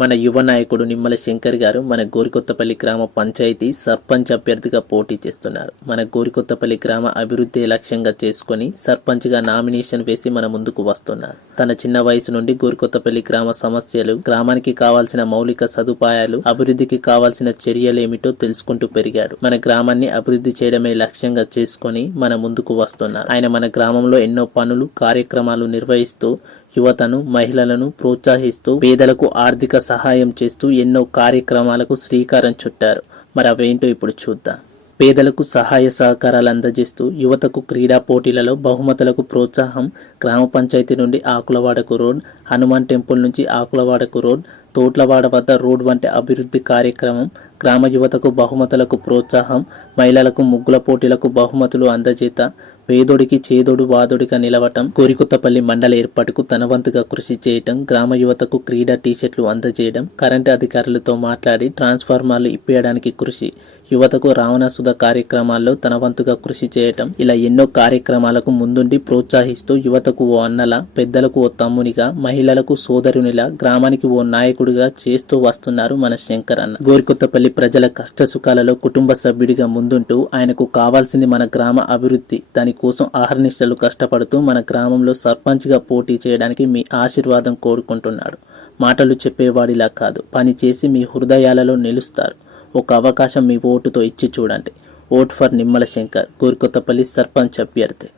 మన యువ నాయకుడు నిమ్మల శంకర్ గారు మన గోరికొత్తపల్లి గ్రామ పంచాయతీ సర్పంచ్ అభ్యర్థిగా పోటీ చేస్తున్నారు. మన గోరికొత్తపల్లి గ్రామ అభివృద్ధి లక్ష్యంగా చేసుకొని సర్పంచ్గా నామినేషన్ వేసి మన ముందుకు వస్తున్నారు. తన చిన్న వయసు నుండి గోరికొత్తపల్లి గ్రామ సమస్యలు గ్రామానికి కావాల్సిన మౌలిక సదుపాయాలు అభివృద్ధికి కావాల్సిన చర్యలు ఏమిటో తెలుసుకుంటూ పెరిగారు. మన గ్రామాన్ని అభివృద్ధి చేయడమే లక్ష్యంగా చేసుకొని మన ముందుకు వస్తున్నారు. ఆయన మన గ్రామంలో ఎన్నో పనులు కార్యక్రమాలు నిర్వహిస్తూ యువతను మహిళలను ప్రోత్సహిస్తూ పేదలకు ఆర్థిక సహాయం చేస్తూ ఎన్నో కార్యక్రమాలకు శ్రీకారం చుట్టారు. మరి అవేంటో ఇప్పుడు చూద్దాం. పేదలకు సహాయ సహకారాలు అందజేస్తూ యువతకు క్రీడా పోటీలలో బహుమతులకు ప్రోత్సాహం గ్రామ పంచాయతీ నుండి ఆకులవాడకు రోడ్ హనుమాన్ టెంపుల్ నుంచి ఆకులవాడకు రోడ్ తోట్లవాడ వద్ద రోడ్ వంటి అభివృద్ధి కార్యక్రమం గ్రామ యువతకు బహుమతులకు ప్రోత్సాహం మహిళలకు ముగ్గుల పోటీలకు బహుమతులు అందజేత పేదోడికి చేదోడు వాదోడిగా నిలవటం కోరికొత్తపల్లి మండల ఏర్పాటుకు తనవంతుగా కృషి చేయటం గ్రామ యువతకు క్రీడా టీషర్ట్లు అందజేయడం కరెంటు అధికారులతో మాట్లాడి ట్రాన్స్ఫార్మర్లు ఇప్పేయడానికి కృషి యువతకు రావణాసుధ కార్యక్రమాల్లో తనవంతుగా కృషి చేయటం ఇలా ఎన్నో కార్యక్రమాలకు ముందుండి ప్రోత్సహిస్తూ యువతకు ఓ అన్నల పెద్దలకు ఓ తమ్మునిగా మహిళలకు సోదరునిలా గ్రామానికి ఓ నాయకుడిగా చేస్తూ వస్తున్నారు మన శంకర్ అన్న. గోరికొత్తపల్లి ప్రజల కష్ట సుఖాలలో కుటుంబ సభ్యుడిగా ముందుంటూ ఆయనకు కావాల్సింది మన గ్రామ అభివృద్ధి దాని కోసం ఆహర్నిశలు కష్టపడుతూ మన గ్రామంలో సర్పంచ్గా పోటీ చేయడానికి మీ ఆశీర్వాదం కోరుకుంటున్నాడు. మాటలు చెప్పేవాడిలా కాదు. పని చేసి మీ హృదయాలలో నిలుస్తారు. ఒక అవకాశం మీ ఓటుతో ఇచ్చి చూడండి. ఓట్ ఫర్ నిమ్మల శంకర్ గోరికొత్తపల్లి సర్పంచ్ అభ్యర్థి.